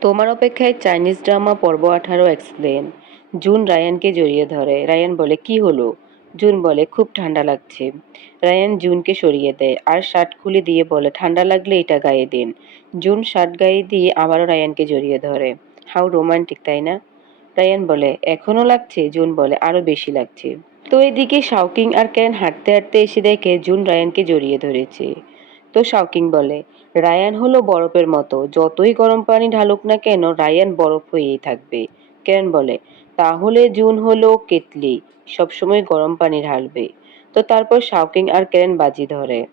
তোমার অপেক্ষায় Chinese drama পর্ব আঠারো এক্সপ্লেন। জুন রায়ানকে জড়িয়ে ধরে। রায়ান বলে, কি হলো? জুন বলে, খুব ঠান্ডা লাগছে। রায়ান জুনকে সরিয়ে দেয় আর শার্ট খুলে দিয়ে বলে, ঠান্ডা লাগলে এটা গায়ে দিন। জুন শার্ট গায়ে দিয়ে আবারও রায়ানকে জড়িয়ে ধরে। হাউ রোমান্টিক, তাই না? রায়ান বলে এখনও লাগছে? জুন বলে আরও বেশি লাগছে। তো এদিকে শাওকিং আর ক্যান হাঁটতে হাঁটতে এসে দেখে জুন রায়ানকে জড়িয়ে ধরেছে। শাওকিং বলে। রায়ান হলো বরফের মতো। যতই গরম পানি ঢালুক না কেন রায়ান বরফ হয়েই থাকবে কেন বলে। তাহলে জুন হলো কেটলি সবসময় গরম পানি ঢালবে। তো তারপর শাওকিং আর কেরেন বাজি ধরে।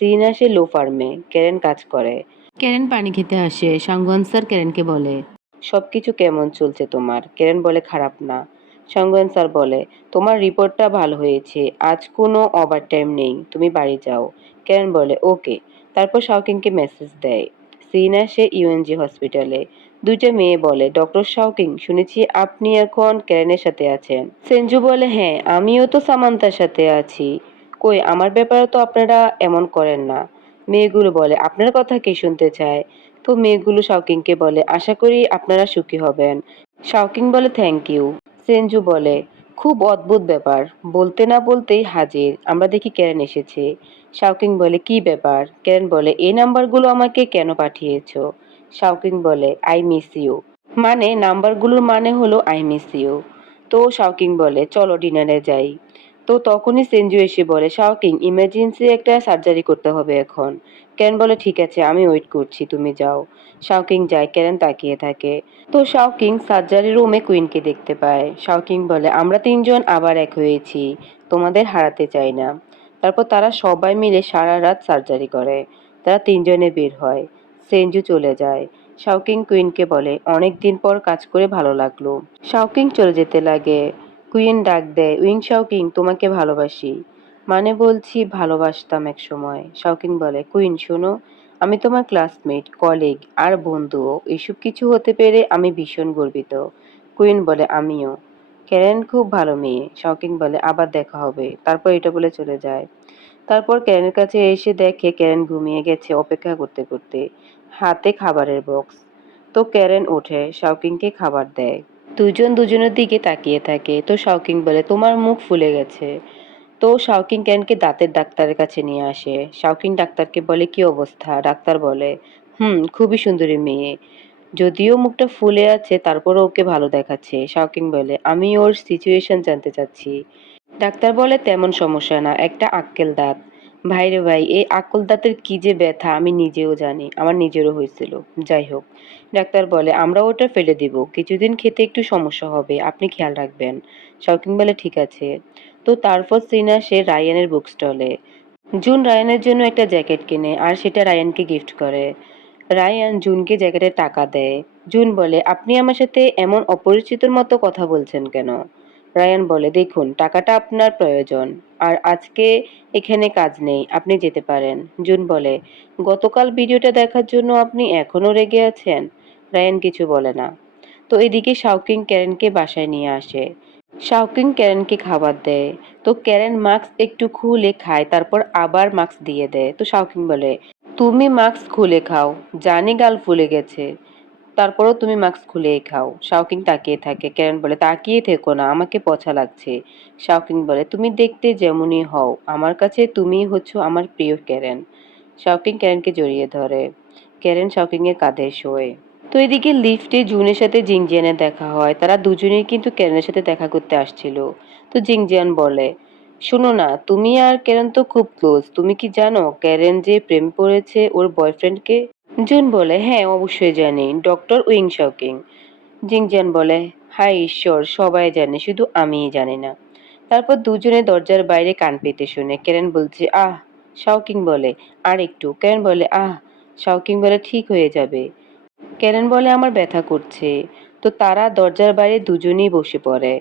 সিন আসে লো ফার্মে কেরেন কাজ করে। কেরেন পানি খেতে আসে সাঙ্গন স্যার কেরেনকে বলে। সবকিছু কেমন চলছে তোমার? কেরেন বলে খারাপ না। সঙ্গন স্যার বলে, তোমার রিপোর্টটা ভালো হয়েছে, আজ কোনো ওভার টাইম নেই, তুমি বাড়ি যাও। কেরেন বলে, ওকে। তারপর শাওকিংকে মেসেজ দেয়। সিন আসে ইউএনজি হসপিটালে। দুইটা মেয়ে বলে, ডক্টর শাওকিং শুনেছি আপনি এখন কেরেনের সাথে আছেন। সেঞ্জু বলে হ্যাঁ আমিও তো সামান্তার সাথে আছি। কই, আমার ব্যাপারে তো আপনারা এমন করেন না। মেয়েগুলো বলে, আপনার কথা কে শুনতে চায়? তো মেয়েগুলো শাওকিংকে বলে, আশা করি আপনারা সুখী হবেন। শাওকিং বলে, থ্যাংক ইউ। সেঞ্জু বলে, খুব অদ্ভুত ব্যাপার। বলতে না বলতেই হাজির। আমরা দেখি ক্যারেন এসেছে। শাওকিং বলে, কি ব্যাপার? ক্যারেন বলে, এই নাম্বারগুলো আমাকে কেন পাঠিয়েছো? শাওকিং বলে, আই মিস ইউ। মানে নাম্বারগুলোর মানে হলো, আই মিস ইউ। তো শাওকিং বলে, চলো ডিনারে যাই। তো তখনই সেঞ্জু এসে বলে শাওকিং ইমার্জেন্সি একটা সার্জারি করতে হবে এখন। কেন বলে, ঠিক আছে, আমি ওয়েট করছি, তুমি যাও। শাওকিং যায়, কেরেন তাকিয়ে থাকে। তো শাওকিং সার্জারি রুমে কুইনকে দেখতে পায়। শাওকিং বলে, আমরা তিনজন আবার এক হয়েছি, তোমাদের হারাতে চাই না। তারপর তারা সবাই মিলে সারা রাত সার্জারি করে, তারা তিনজনে বের হয় সেঞ্জু চলে যায়। শাওকিং কুইনকে বলে অনেক দিন পর কাজ করে ভালো লাগল। শাওকিং চলে যেতে লাগে। কুইন ডাক দেয়, উইং শাওকিং, তোমাকে ভালোবাসি। মানে বলছি, ভালোবাসতাম এক সময়। শাওকিং বলে কুইন শোনো, আমি তোমার ক্লাসমেট কলিগ আর বন্ধুও এসব কিছু হতে পেরে আমি ভীষণ গর্বিত। কুইন বলে, আমিও। ক্যারেন খুব ভালো মেয়ে। শকিং বলে, আবার দেখা হবে। তারপর এটা বলে চলে যায়। তারপর ক্যারেনের কাছে এসে দেখে ক্যারেন ঘুমিয়ে গেছে অপেক্ষা করতে করতে। হাতে খাবারের বক্স তো ক্যারেন ওঠে, শাওকিংকে খাবার দেয়। দুজন দুজনের দিকে তাকিয়ে থাকে। তো শাওকিং বলে, তোমার মুখ ফুলে গেছে। তো শাওকিং ক্যানকে দাঁতের ডাক্তারের কাছে নিয়ে আসে। শাওকিং ডাক্তারকে বলে, কি অবস্থা? ডাক্তার বলে, হুম, খুবই সুন্দরী মেয়ে। যদিও মুখটা ফুলে আছে, তারপরও ওকে ভালো দেখাচ্ছে। শাওকিং বলে, আমি ওর সিচুয়েশন জানতে চাচ্ছি। ডাক্তার বলে, তেমন সমস্যা না, একটা আক্কেল দাঁত। ভাইরে ভাই, এই আক্কল দাঁতের কি যে ব্যথা, আমি নিজেও জানি, আমার নিজেরও হয়েছিল। যাই হোক, ডাক্তার বলে, আমরা ওটা ফেলে দিব, কিছুদিন খেতে একটু সমস্যা হবে, আপনি খেয়াল রাখবেন। শৌকিং বলে, ঠিক আছে। তো তারপর সিনা, সে রায়ানের বুক স্টলে জুন রায়ানের জন্য একটা জ্যাকেট কিনে, আর সেটা রায়ানকে গিফট করে। রায়ান জুনকে জ্যাকেটের টাকা দেয়। জুন বলে, আপনি আমার সাথে এমন অপরিচিতর মতো কথা বলছেন কেন? রায়ান বলে, দেখুন, টাকাটা আপনার প্রয়োজন, আর আজকে এখানে কাজ নেই, আপনি যেতে পারেন। জুন বলে, গতকাল ভিডিওটা দেখার জন্য আপনি এখনও রেগে আছেন? রায়ান কিছু বলে না। তো এদিকে শাওকিং ক্যারেনকে বাসায় নিয়ে আসে। শাওকিং ক্যারেনকে খাবার দেয়। তো ক্যারেন মাস্ক একটু খুলে খায়, তারপর আবার মাস্ক দিয়ে দেয়। তো শাওকিং বলে, তুমি মাস্ক খুলে খাও, জানি গাল ফুলে গেছে। তারপরও তুমি মাস্ক খুলেই খাও। শাওকিং তাকিয়ে থাকে। ক্যারেন বলে, তাকিয়ে থেকো না, আমাকে পছা লাগছে। শাওকিং বলে, তুমি দেখতে যেমনই হও, আমার কাছে তুমিই হচ্ছ আমার প্রিয় ক্যারেন শাওকিং ক্যারেনকে জড়িয়ে ধরে। ক্যারেন শাওকিংয়ের কাঁধে শোয়ে। তো এদিকে লিফটে জুনের সাথে জিংজিয়ানের দেখা হয়। তারা দুজনেই কিন্তু ক্যারেনের সাথে দেখা করতে আসছিল। তো জিংজিয়ান বলে, শোনো না, তুমি আর ক্যারেন তো খুব ক্লোজ তুমি কি জানো ক্যারেন যে প্রেম পড়েছে ওর বয়ফ্রেন্ডকে জুন বলে হ্যাঁ অবশ্যই জানি। Doctor wing shocking. জিংজিয়ান বলে হাই ঈশ্বর, সবাই জানে, শুধু আমিই জানি না। তারপর দুজনে দরজার বাইরে কান পেতে শুনে কেরেন বলছে, আহ! শাওকিং বলে, আর একটু। কেরেন বলে, আহ! শাওকিং বলে, ঠিক হয়ে যাবে। কেরেন বলে, আমার ব্যথা করছে। তো তারা দরজার বাইরে দুজনেই বসে পড়ে।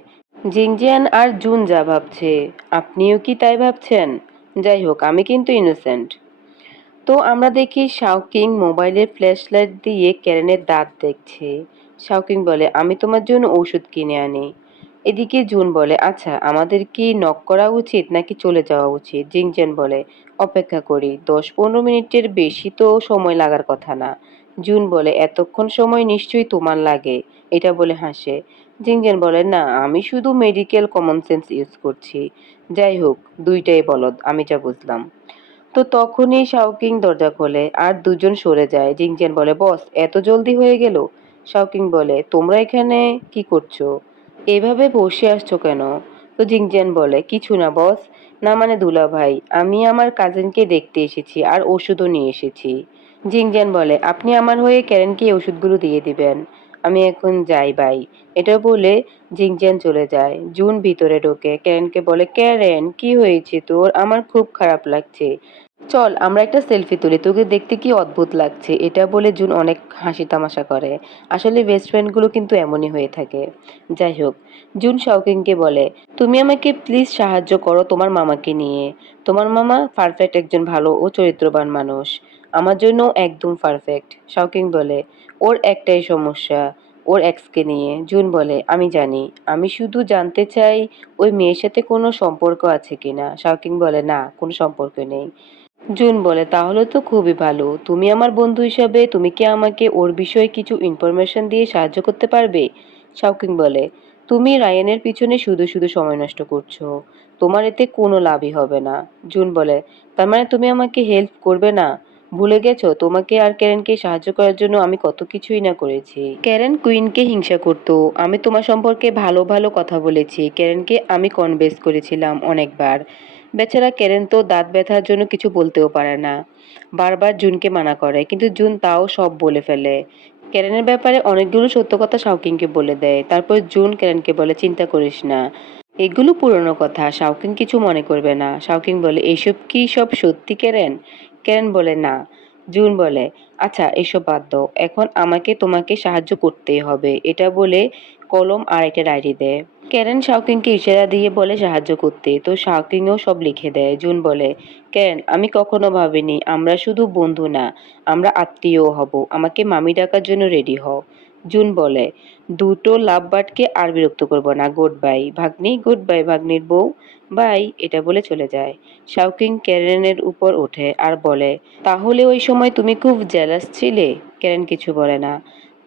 জিংজিয়ান আর জুন যা ভাবছে, আপনিও কি তাই ভাবছেন? যাই হোক, আমি কিন্তু ইনোসেন্ট তো আমরা দেখি শাওকিং মোবাইলের ফ্ল্যাশ লাইট দিয়ে ক্যারেনের দাঁত দেখছে। শাওকিং বলে, আমি তোমার জন্য ওষুধ কিনে আনি। এদিকে জুন বলে আচ্ছা আমাদের কি নক করা উচিত নাকি চলে যাওয়া উচিত? জিংজেন বলে, অপেক্ষা করি, দশ পনেরো মিনিটের বেশি তো সময় লাগার কথা না। জুন বলে, এতক্ষণ সময় নিশ্চয়ই তোমার লাগে। এটা বলে হাসে। জিংজেন বলে, না, আমি শুধু মেডিকেল কমন সেন্স ইউজ করছি। যাই হোক, দুইটাই বলদ, আমি যা বুঝলাম। তো তখনই শাওকিং দরজা খোলে আর দুজন সরে যায়। জিংজেন বলে, বস, এত জলদি হয়ে গেল? শাওকিং বলে, তোমরা এখানে কি করছ? এভাবে বসে আসছো কেন? তো জিংজেন বলে, কিছু না বস, না মানে দুলা ভাই আমি আমার কাজিনকে দেখতে এসেছি আর ওষুধও নিয়ে এসেছি। জিংজেন বলে, আপনি আমার হয়ে ক্যারেনকে ওষুধগুলো দিয়ে দিবেন। আমি এখন যাই ভাই এটা বলে জিংজেন চলে যায়। জুন ভিতরে ঢোকে। ক্যারেনকে বলে, ক্যারেন, কি হয়েছে তোর? আমার খুব খারাপ লাগছে। চল, আমরা একটা সেলফি তুলি। তোকে দেখতে কি অদ্ভুত লাগছে? এটা বলে জুন অনেক হাসি তামাশা করে। আসলে বেস্ট ফ্রেন্ডগুলো কিন্তু এমনই হয়ে থাকে। যাই হোক, জুন শাওকিংকে বলে, তুমি আমাকে প্লিজ সাহায্য করো তোমার মামাকে নিয়ে। তোমার মামা পারফেক্ট একজন ভালো ও চরিত্রবান মানুষ। আমার জন্য একদম পারফেক্ট শাওকিং বলে, ওর একটাই সমস্যা, ওর এক্সকে নিয়ে। জুন বলে, আমি জানি। আমি শুধু জানতে চাই, ওই মেয়ের সাথে কোনো সম্পর্ক আছে কিনা? শাওকিং বলে, না, কোনো সম্পর্ক নেই। জুন বলে, তাহলে তো খুবই ভালো। তুমি আমার বন্ধু হিসাবে, তুমি কি আমাকে ওর বিষয়ে কিছু ইনফরমেশন দিয়ে সাহায্য করতে পারবে? শাওকিং বলে, তুমি রায়ানের পিছনে শুধু শুধু সময় নষ্ট করছ। তোমার এতে কোনো লাভই হবে না। জুন বলে, তার মানে তুমি আমাকে হেল্প করবে না? ভুলে গেছো? তোমাকে আর ক্যারেনকে সাহায্য করার জন্য আমি কত কিছুই না করেছি। ক্যারেন কুইনকে হিংসা করতো। আমি তোমার সম্পর্কে ভালো ভালো কথা বলেছি। ক্যারেনকে আমি কনভেন্স করেছিলাম অনেকবার। বেচারা ক্যারেন তো দাঁত ব্যথার জন্য কিছু বলতেও পারে না। বারবার জুনকে মানা করে, কিন্তু জুন তাও সব বলে ফেলে। ক্যারেনের ব্যাপারে অনেকগুলো সত্য কথা শাওকিংকে বলে দেয়। তারপর জুন ক্যারেনকে বলে, চিন্তা করিস না। এগুলো পুরনো কথা। শাওকিং কিছু মনে করবে না। শাওকিং বলে এইসব কি সব সত্যি ক্যারেন ক্যারেন বলে, না। জুন বলে আচ্ছা এসব বাদ দাও। এখন আমাকে তোমাকে সাহায্য করতেই হবে। এটা বলে কলম আর একটা দেয় ক্যারেন শাওকিংকে ইশারা দিয়ে বলে, সাহায্য করতে। তো শাওকিংও সব লিখে দেয়। জুন বলে ক্যারেন আমি কখনো ভাবিনি, আমরা শুধু বন্ধু না, আমরা আত্মীয় হব। আমাকে মামি ডাকার জন্য রেডি হও। জুন বলে, দুটো লাভ বাটকে আর বিরক্ত করব না। গুড বাই, ভাগ্নি। গুড বাই, ভাগ্নির বউ। বাই, এটা বলে চলে যায়। শাওকিং ক্যারেনের উপর ওঠে আর বলে, তাহলে ওই সময় তুমি খুব জেলাস ছিলে? ক্যারেন কিছু বলে না।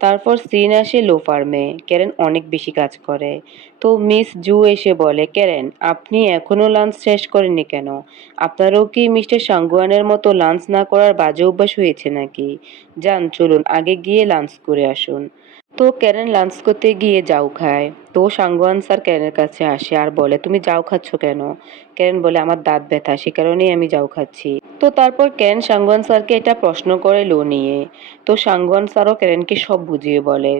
তারপর সিন আসে লো ফার্মে ক্যারেন অনেক বেশি কাজ করে। তো মিস জু এসে বলে ক্যারেন আপনি এখনও লাঞ্চ শেষ করেননি কেন? আপনারও কি মিস্টার সাঙ্গুয়ানের মতো লাঞ্চ না করার বাজে অভ্যাস হয়েছে নাকি? যান, চলুন, আগে গিয়ে লাঞ্চ করে আসুন। তো ক্যারেন লাঞ্চ করতে গিয়ে যাও খায়। তো সাঙ্গুয়ান স্যার ক্যারেনের কাছে আসে আর বলে, তুমি যাও খাচ্ছ কেন? ক্যারেন বলে, আমার দাঁত ব্যথা, সে কারণেই আমি যাও খাচ্ছি। তো তারপর ক্যারেন সাঙ্গুয়ান স্যারকে এটা প্রশ্ন করে লো নিয়ে? তো সাঙ্গুয়ান স্যারও ক্যারেনকে সব বুঝিয়ে বলে।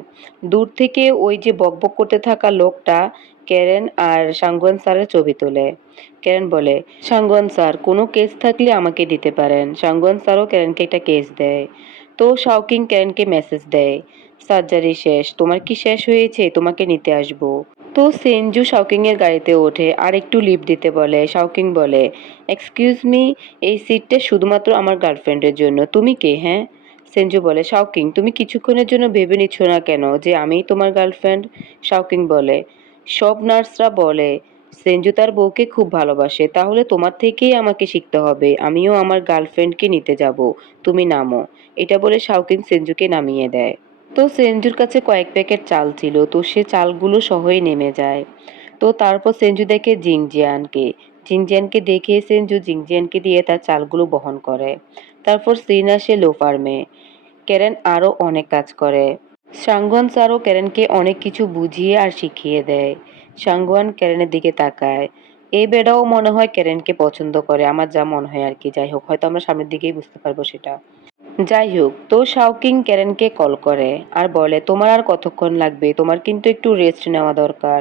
দূর থেকে ওই যে বকবক করতে থাকা লোকটা ক্যারেন আর সাঙ্গুয়ান স্যারের ছবি তোলে। ক্যারেন বলে সাঙ্গুয়ান স্যার, কোনো কেস থাকলে আমাকে দিতে পারেন। সাঙ্গুয়ান স্যারও ক্যারেনকে একটা কেস দেয়। তো শাওকিং ক্যারেনকে মেসেজ দেয়। সার্জারি শেষ। তোমার কি শেষ হয়েছে? তোমাকে নিতে আসব। তো সেনজু শাওকিং এর গাড়িতে ওঠে, আর একটু লিফট দিতে বলে। শাওকিং বলে এক্সকিউজ মি এই সিটটা শুধুমাত্র আমার গার্লফ্রেন্ডের জন্য। তুমি কে হ্যাঁ? সেনজু বলে, শাওকিং, তুমি কিছুক্ষণের জন্য ভেবে নিচ্ছ না কেন যে আমি তোমার গার্লফ্রেন্ড? শাওকিং বলে, সব নার্সরা বলে, সেনজু তার বউকে খুব ভালোবাসে, তাহলে তোমার থেকেই আমাকে শিখতে হবে। আমিও আমার গার্লফ্রেন্ডকে নিতে যাব। তুমি নামো। এটা বলে শাওকিং সেনজুকে নামিয়ে দেয়। তো সেঞ্জুর কাছে কয়েক প্যাকেট চাল ছিল, তো সে চালগুলো সহই নেমে যায়। তো তারপর সেঞ্জু দেখে জিংজিয়ানকে। জিংজিয়ানকে দেখে সেঞ্জু জিংজিয়ানকে দিয়ে তার চালগুলো বহন করে। তারপর সিন আসে লো ফার্মে ক্যারেন আরও অনেক কাজ করে। সাঙ্গুয়ান স্যারও ক্যারেনকে অনেক কিছু বুঝিয়ে আর শিখিয়ে দেয়। সাঙ্গুয়ান ক্যারেনের দিকে তাকায়। এই বেডাও মনে হয় ক্যারেনকে পছন্দ করে। আমার যা মনে হয় আর কি। যাই হোক, হয়তো আমরা সামনের দিকেই বুঝতে পারব সেটা। যাই হোক তো শাওকিং ক্যারেনকে কল করে আর বলে, তোমার আর কতক্ষণ লাগবে? তোমার কিন্তু একটু রেস্ট নেওয়া দরকার।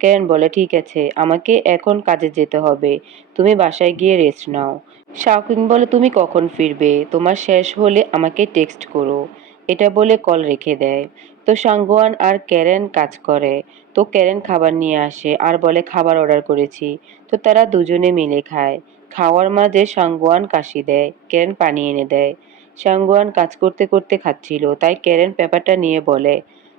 ক্যারেন বলে, ঠিক আছে, আমাকে এখন কাজে যেতে হবে। তুমি বাসায় গিয়ে রেস্ট নাও। শাওকিং বলে, তুমি কখন ফিরবে? তোমার শেষ হলে আমাকে টেক্সট করো। এটা বলে কল রেখে দেয়। তো সাঙ্গুয়ান আর ক্যারেন কাজ করে। তো ক্যারেন খাবার নিয়ে আসে আর বলে, খাবার অর্ডার করেছি। তো তারা দুজনে মিলে খায়। খাওয়ার মাঝে সাঙ্গুয়ান কাশি দেয়। ক্যারেন পানি এনে দেয়। সাঙ্গুয়ান কাজ করতে করতে খাচ্ছিল। তাই ক্যারেন পেপারটা নিয়ে বলে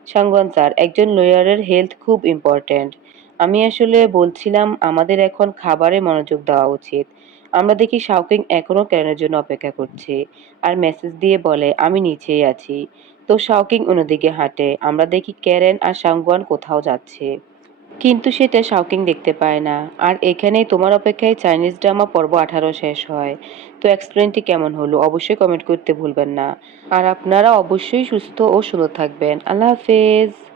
সাঙ্গুয়ান স্যার, একজন লয়ারের হেলথ খুব ইম্পর্ট্যান্ট। আমি আসলে বলছিলাম আমাদের এখন খাবারে মনোযোগ দেওয়া উচিত। আমরা দেখি শাওকিং এখনও ক্যারেনের জন্য অপেক্ষা করছে আর মেসেজ দিয়ে বলে, আমি নিচেই আছি। তো শাওকিং অন্যদিকে হাঁটে। আমরা দেখি ক্যারেন আর সাংগুয়ান কোথাও যাচ্ছে। কিন্তু সেটা শাওকিং দেখতে পায় না। আর এখানেই তোমার অপেক্ষায় চাইনিজ ড্রামা পর্ব আঠারো শেষ হয়। তো এক্সপ্লেনটি কেমন হলো অবশ্যই কমেন্ট করতে ভুলবেন না। আর আপনারা অবশ্যই সুস্থ ও সুন্দর থাকবেন। আল্লাহ হাফেজ।